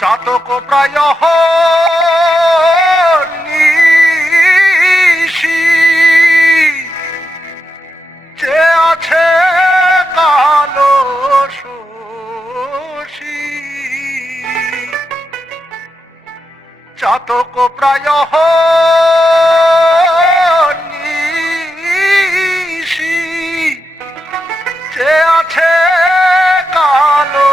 চাতক প্রায় নিশি যে আছে কালো শশী চাতক প্রায় নিশি যে আছে কালো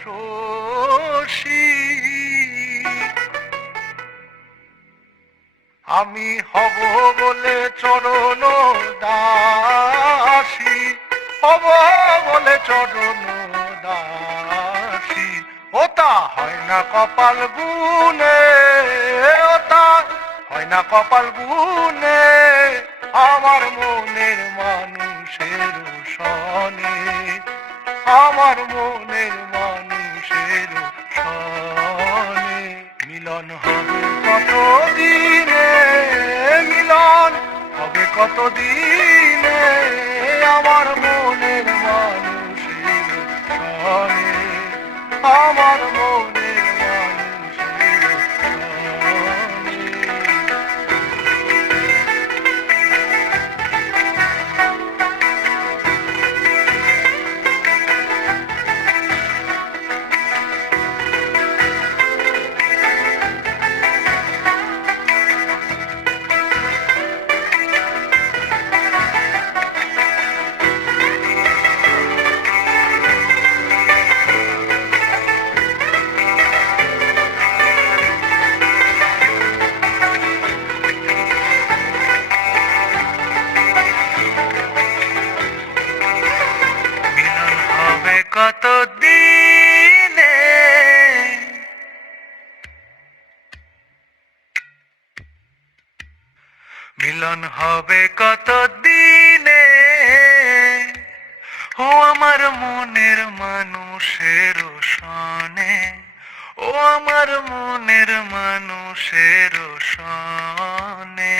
শশী আমি হব বলে চরণ দাসী হব বলে চরণ দাসী ওটা হয় না কপাল গুনে ওটা হয় না কপাল গুনে আমার মনের মানুষের সনে আমার মনের মানুষের সনে মিলন হবে কতদিনে মিলন হবে কতদিনে আমার মনের মানুষের সনে আমার মনের মানুষের সনে কত দিনে মিলন হবে কত দিনে ও আমার মনের মানুষের সনে ও আমার মনের মানুষের সনে